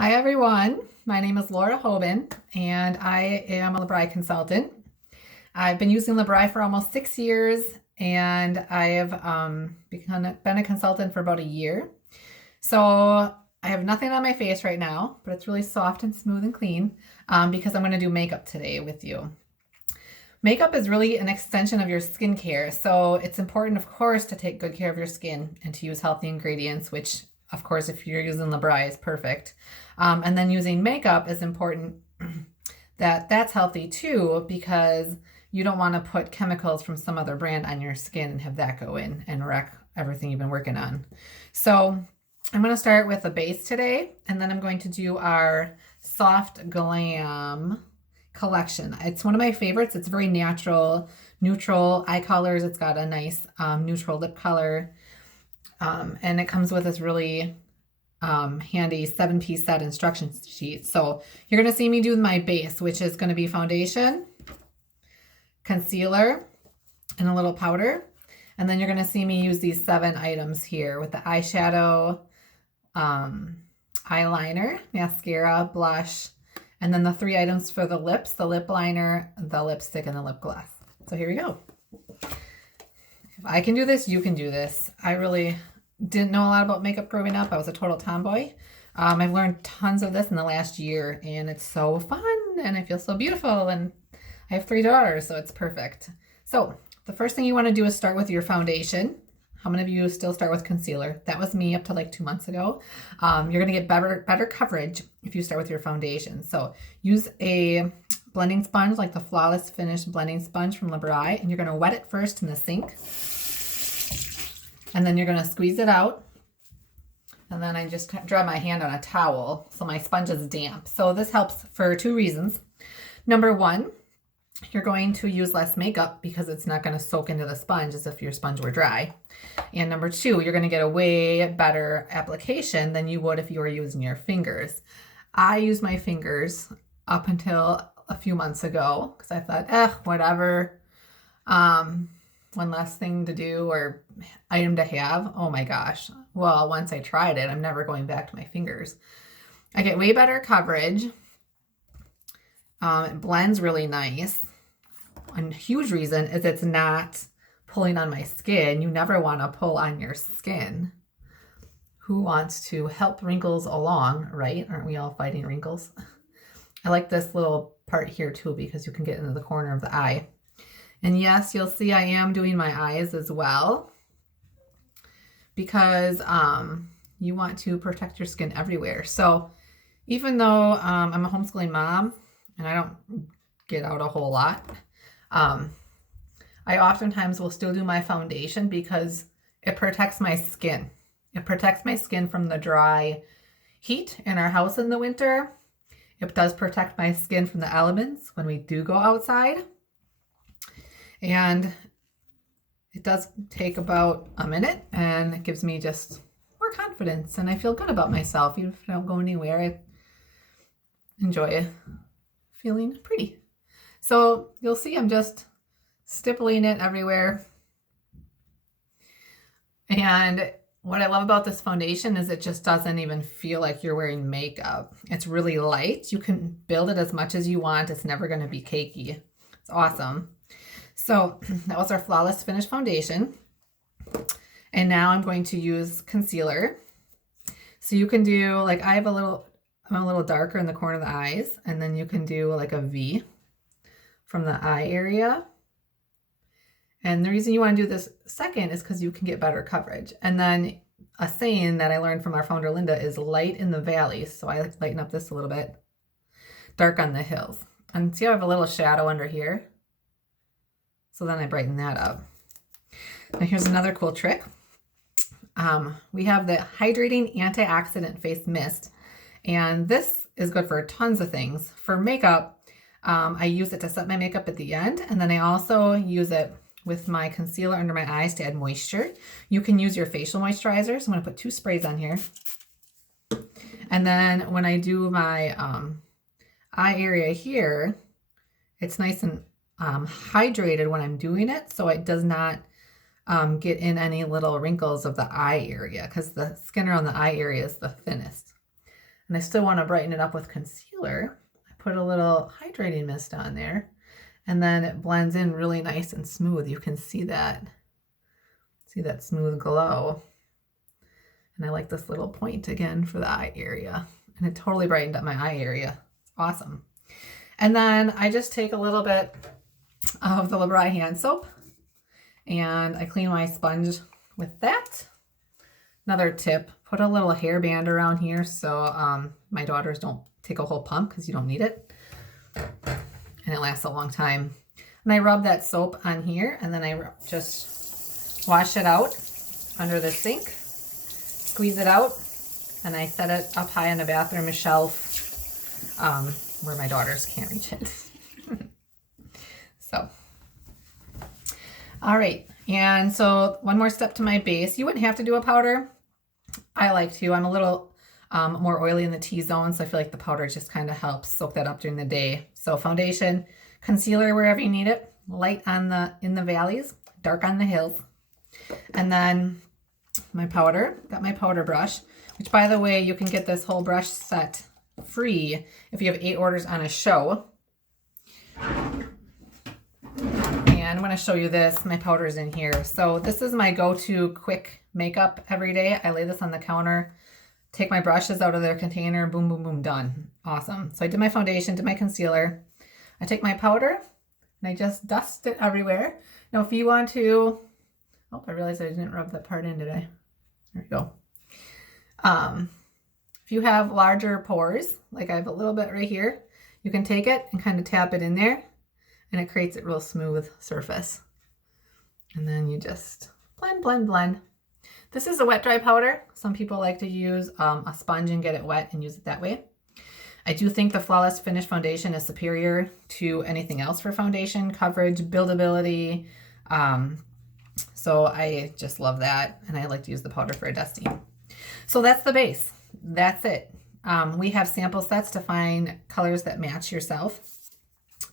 Hi everyone, my name is Laura Hoban and I am a BRI consultant. I've been using BRI for almost 6 years and I have been a consultant for about a year. So I have nothing on my face right now, but it's really soft and smooth and clean because I'm going to do makeup today with you. Makeup is really an extension of your skincare, so it's important, of course, to take good care of your skin and to use healthy ingredients, which, of course, if you're using BRI is perfect. And then using makeup is important that's healthy too, because you don't want to put chemicals from some other brand on your skin and have that go in and wreck everything you've been working on. So I'm going to start with a base today, and then I'm going to do our Soft Glam Collection. It's one of my favorites. It's very natural, neutral eye colors. It's got a nice neutral lip color. And it comes with this really handy 7-piece set instruction sheet. So you're going to see me do my base, which is going to be foundation, concealer, and a little powder. And then you're going to see me use these 7 items here with the eyeshadow, eyeliner, mascara, blush, and then the 3 items for the lips, the lip liner, the lipstick, and the lip gloss. So here we go. If I can do this, you can do this. I really didn't know a lot about makeup growing up. I was a total tomboy. I've learned tons of this in the last year, and it's so fun, and I feel so beautiful, and I have 3 daughters, so it's perfect. So the first thing you want to do is start with your foundation. How many of you still start with concealer? That was me up to like 2 months ago. You're going to get better coverage if you start with your foundation. So use a blending sponge, like the Flawless Finish blending sponge from BRI, and you're going to wet it first in the sink. And then you're going to squeeze it out. And then I just dry my hand on a towel so my sponge is damp. So this helps for 2 reasons. Number 1, you're going to use less makeup because it's not going to soak into the sponge as if your sponge were dry. And number 2, you're going to get a way better application than you would if you were using your fingers. I use my fingers up until a few months ago because I thought, whatever. One less thing to do or item to have. Oh my gosh. Well, once I tried it, I'm never going back to my fingers. I get way better coverage. It blends really nice. A huge reason is it's not pulling on my skin. You never want to pull on your skin. Who wants to help wrinkles along, right? Aren't we all fighting wrinkles? I like this little part here too because you can get into the corner of the eye. And yes, you'll see I am doing my eyes as well because you want to protect your skin everywhere. So even though I'm a homeschooling mom and I don't get out a whole lot, I oftentimes will still do my foundation because it protects my skin. It protects my skin from the dry heat in our house in the winter. It does protect my skin from the elements when we do go outside. And it does take about a minute and it gives me just more confidence and I feel good about myself. Even if I don't go anywhere, I enjoy feeling pretty. So you'll see I'm just stippling it everywhere. And what I love about this foundation is it just doesn't even feel like you're wearing makeup. It's really light. You can build it as much as you want. It's never going to be cakey. It's awesome. So that was our Flawless Finish foundation. And now I'm going to use concealer. So you can do, like I'm a little darker in the corner of the eyes, and then you can do like a V from the eye area. And the reason you want to do this second is because you can get better coverage. And then a saying that I learned from our founder, Linda, is light in the valleys. So I like to lighten up this a little bit. Dark on the hills. And see how I have a little shadow under here? So then I brighten that up. Now here's another cool trick. We have the Hydrating Antioxidant Face Mist. And this is good for tons of things. For makeup, I use it to set my makeup at the end. And then I also use it with my concealer under my eyes to add moisture. You can use your facial moisturizer. So I'm going to put 2 sprays on here. And then when I do my eye area here, it's nice and hydrated when I'm doing it, so it does not get in any little wrinkles of the eye area because the skin around the eye area is the thinnest. and I still want to brighten it up with concealer, I put a little hydrating mist on there, and then it blends in really nice and smooth. You can see that smooth glow. And I like this little point again for the eye area, and it totally brightened up my eye area. It's awesome. And then I just take a little bit of the BRI hand soap and I clean my sponge with that. Another tip, put a little hairband around here so my daughters don't take a whole pump because you don't need it. And it lasts a long time. And I rub that soap on here and then I just wash it out under the sink, squeeze it out, and I set it up high on the bathroom shelf where my daughters can't reach it. So, all right. And so one more step to my base. You wouldn't have to do a powder. I like to. I'm a little more oily in the T-zone, so I feel like the powder just kind of helps soak that up during the day. So foundation, concealer wherever you need it, light in the valleys, dark on the hills. And then my powder, got my powder brush, which by the way, you can get this whole brush set free if you have 8 orders on a show. And I'm going to show you this. My powder is in here. So this is my go-to quick makeup every day. I lay this on the counter, take my brushes out of their container, boom, boom, boom, done. Awesome. So I did my foundation, did my concealer. I take my powder and I just dust it everywhere. Now if you want to, oh, I realized I didn't rub that part in, did I? There we go. If you have larger pores, like I have a little bit right here, you can take it and kind of tap it in there and it creates a real smooth surface. And then you just blend, blend, blend. This is a wet dry powder. Some people like to use a sponge and get it wet and use it that way. I do think the Flawless Finish Foundation is superior to anything else for foundation coverage, buildability. So I just love that. And I like to use the powder for a dusting. So that's the base. That's it. We have sample sets to find colors that match yourself.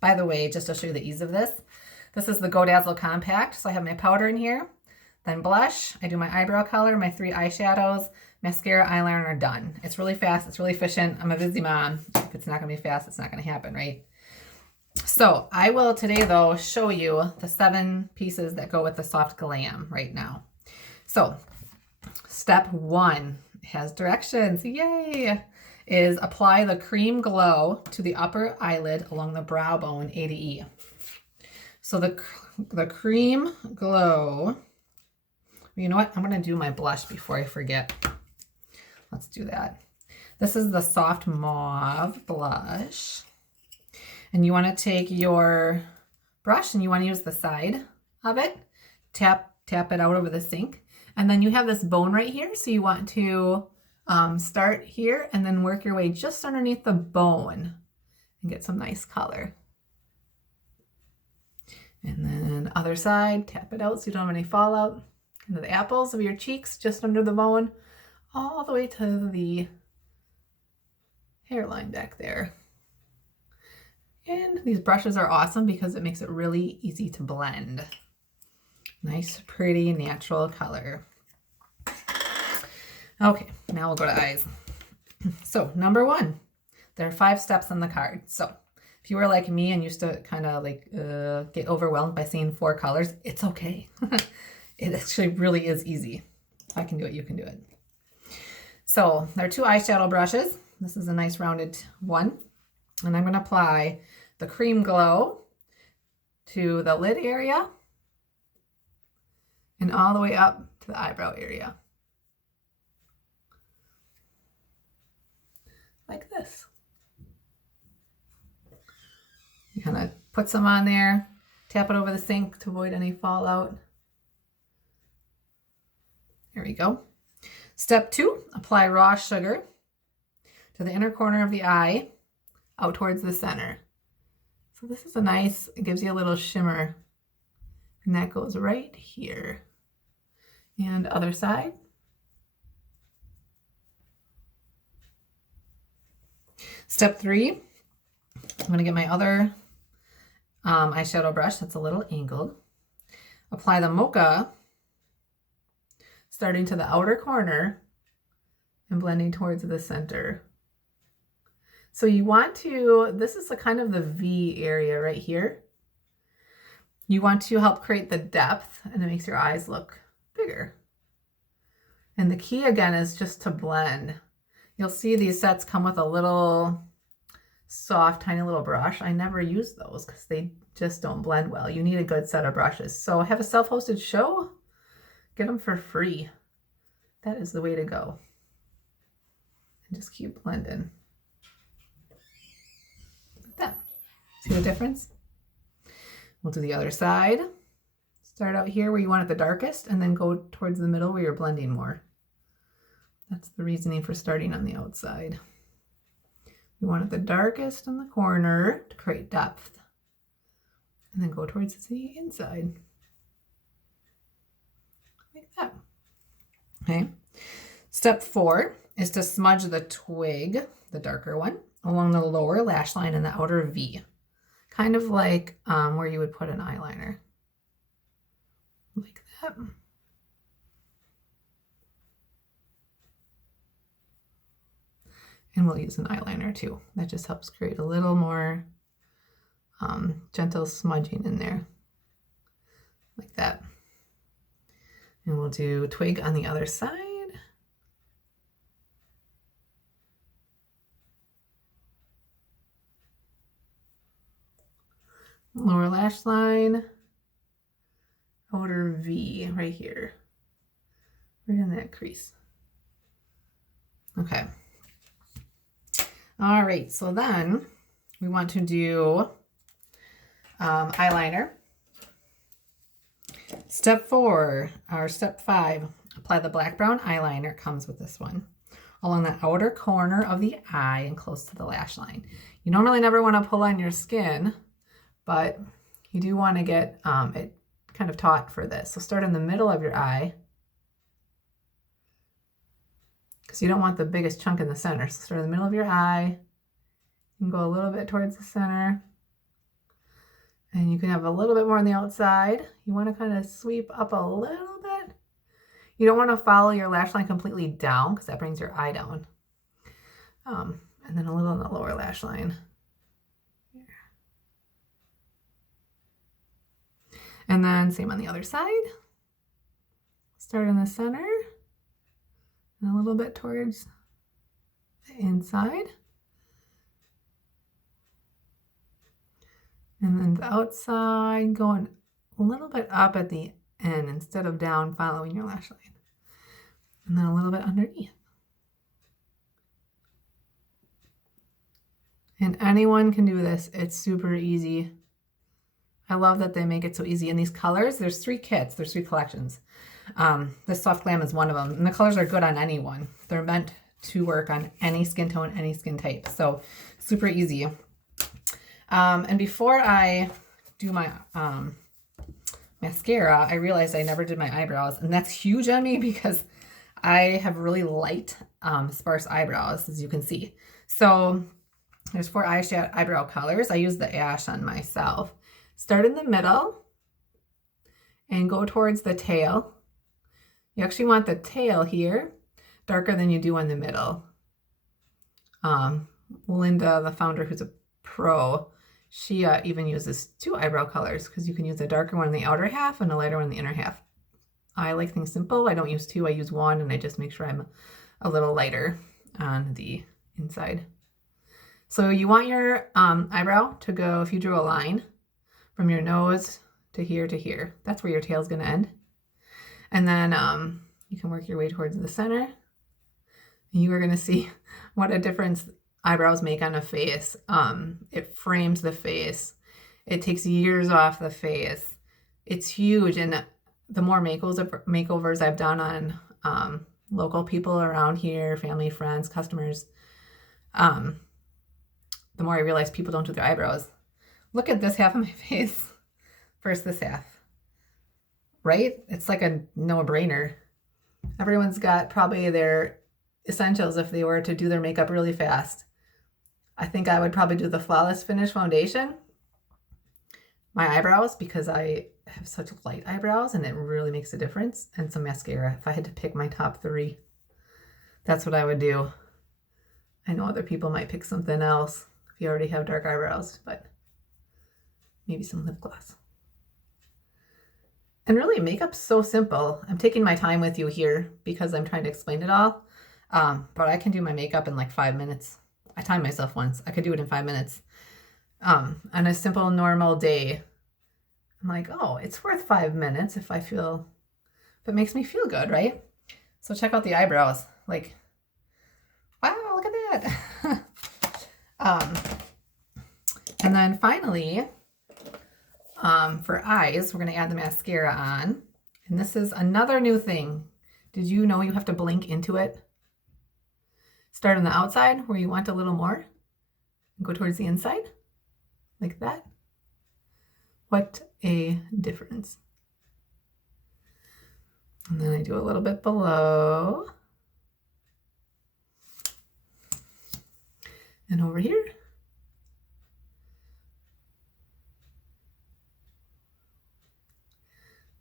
By the way, just to show you the ease of this, this is the Go Dazzle Compact. So I have my powder in here, then blush. I do my eyebrow color, my 3 eyeshadows, mascara, eyeliner are done. It's really fast. It's really efficient. I'm a busy mom. If it's not going to be fast, it's not going to happen, right? So I will today, though, show you the 7 pieces that go with the Soft Glam right now. So step 1 has directions. Yay! Is apply the cream glow to the upper eyelid along the brow bone, A to E. So the cream glow, you know what? I'm going to do my blush before I forget. Let's do that. This is the Soft Mauve blush. And you want to take your brush and you want to use the side of it. Tap it out over the sink. And then you have this bone right here. So you want to start here and then work your way just underneath the bone and get some nice color. And then other side, tap it out so you don't have any fallout into the apples of your cheeks, just under the bone, all the way to the hairline back there. And these brushes are awesome because it makes it really easy to blend. Nice, pretty, natural color. Okay, now we'll go to eyes. So number 1, there are 5 steps on the card. So if you were like me and used to kind of like get overwhelmed by seeing 4 colors, it's okay. It actually really is easy. If I can do it, you can do it. So there are 2 eyeshadow brushes. This is a nice rounded one. And I'm going to apply the cream glow to the lid area and all the way up to the eyebrow area. Like this. You kind of put some on there, tap it over the sink to avoid any fallout. There we go. Step 2, apply raw sugar to the inner corner of the eye out towards the center. So this is a nice, it gives you a little shimmer, and that goes right here. And other side. Step 3, I'm going to get my other eyeshadow brush that's a little angled. Apply the mocha starting to the outer corner and blending towards the center. So you want to, this is the kind of the V area right here. You want to help create the depth, and it makes your eyes look bigger. And the key again is just to blend. You'll see these sets come with a little soft, tiny little brush. I never use those because they just don't blend well. You need a good set of brushes. So have a self-hosted show, get them for free. That is the way to go. And just keep blending. Like that. See the difference? We'll do the other side. Start out here where you want it the darkest and then go towards the middle where you're blending more. That's the reasoning for starting on the outside. You want it the darkest in the corner to create depth. And then go towards the inside. Like that. Okay. Step 4 is to smudge the twig, the darker one, along the lower lash line and the outer V. Kind of like where you would put an eyeliner. Like that. And we'll use an eyeliner too. That just helps create a little more gentle smudging in there. Like that. And we'll do twig on the other side. Lower lash line, outer V right here, right in that crease. Okay. All right, so then we want to do eyeliner. Step 4, or step 5, apply the black brown eyeliner. It comes with this one along the outer corner of the eye and close to the lash line. You normally never want to pull on your skin, but you do want to get it kind of taut for this. So start in the middle of your eye because you don't want the biggest chunk in the center. So start in the middle of your eye and go a little bit towards the center. And you can have a little bit more on the outside. You want to kind of sweep up a little bit. You don't want to follow your lash line completely down because that brings your eye down. And then a little on the lower lash line. And then same on the other side. Start in the center and a little bit towards the inside. And then the outside going a little bit up at the end instead of down following your lash line. And then a little bit underneath. And anyone can do this. It's super easy. I love that they make it so easy. In these colors, there's 3 kits, there's 3 collections. This Soft Glam is one of them. And the colors are good on anyone. They're meant to work on any skin tone, any skin type. So super easy. And before I do my mascara, I realized I never did my eyebrows. And that's huge on me because I have really light, sparse eyebrows, as you can see. So there's 4 eyebrow colors. I use the ash on myself. Start in the middle and go towards the tail. You actually want the tail here darker than you do in the middle. Linda, the founder, who's a pro, she even uses 2 eyebrow colors because you can use a darker one in the outer half and a lighter one in the inner half. I like things simple. I don't use 2, I use 1, and I just make sure I'm a little lighter on the inside. So you want your eyebrow to go, if you drew a line, from your nose to here, that's where your tail's gonna end. And then you can work your way towards the center. And you are gonna see what a difference eyebrows make on a face. It frames the face. It takes years off the face. It's huge. And the more makeovers I've done on local people around here, family, friends, customers, the more I realize people don't do their eyebrows. Look at this half of my face versus this half, right? It's like a no-brainer. Everyone's got probably their essentials if they were to do their makeup really fast. I think I would probably do the Flawless Finish foundation, my eyebrows, because I have such light eyebrows and it really makes a difference, and some mascara. If I had to pick my top 3, that's what I would do. I know other people might pick something else if you already have dark eyebrows, but maybe some lip gloss. And really, makeup's so simple. I'm taking my time with you here because I'm trying to explain it all. But I can do my makeup in like 5 minutes. I timed myself once. I could do it in 5 minutes. On a simple, normal day, I'm like, oh, it's worth 5 minutes if it makes me feel good, right? So check out the eyebrows. Like, wow, look at that. And then finally, for eyes, we're going to add the mascara on. And this is another new thing. Did you know you have to blink into it? Start on the outside where you want a little more. And go towards the inside. Like that. What a difference. And then I do a little bit below. And over here.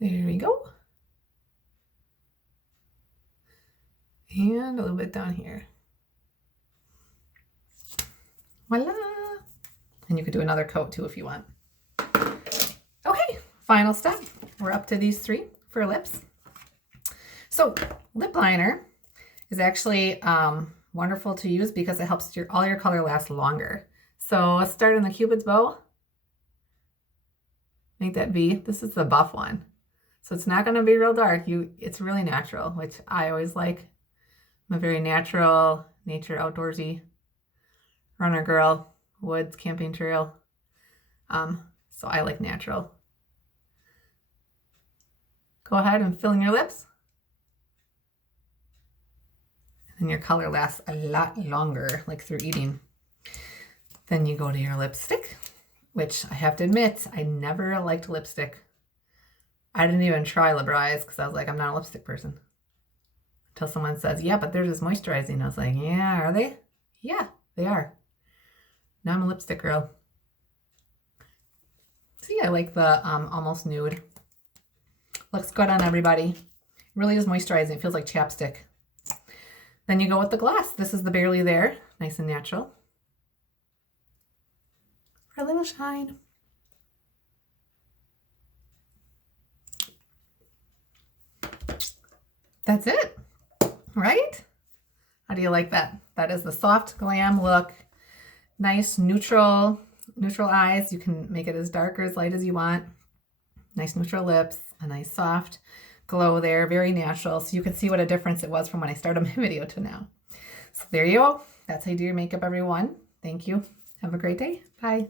There we go. And a little bit down here. Voila. And you could do another coat too if you want. Okay, final step. We're up to these 3 for lips. So lip liner is actually wonderful to use because it helps all your color last longer. So let's start in the Cupid's bow. Make that V. This is the buff one. So it's not going to be real dark. It's really natural, which I always like. I'm a very natural, nature, outdoorsy runner girl, woods, camping trail. So I like natural. Go ahead and fill in your lips. And your color lasts a lot longer, like through eating. Then you go to your lipstick, which I have to admit, I never liked lipstick. I didn't even try BRI's because I was like, I'm not a lipstick person. Until someone says, yeah, but they're just moisturizing. I was like, yeah, are they? Yeah, they are. Now I'm a lipstick girl. See, I like the almost nude. Looks good on everybody. It really is moisturizing. It feels like chapstick. Then you go with the gloss. This is the Barely There. Nice and natural. For a little shine. That's it, right? How do you like that? That is the Soft Glam look. Nice neutral eyes. You can make it as dark or as light as you want. Nice neutral lips, a nice soft glow there, very natural. So you can see what a difference it was from when I started my video to now. So there you go. That's how you do your makeup, everyone. Thank you. Have a great day. Bye.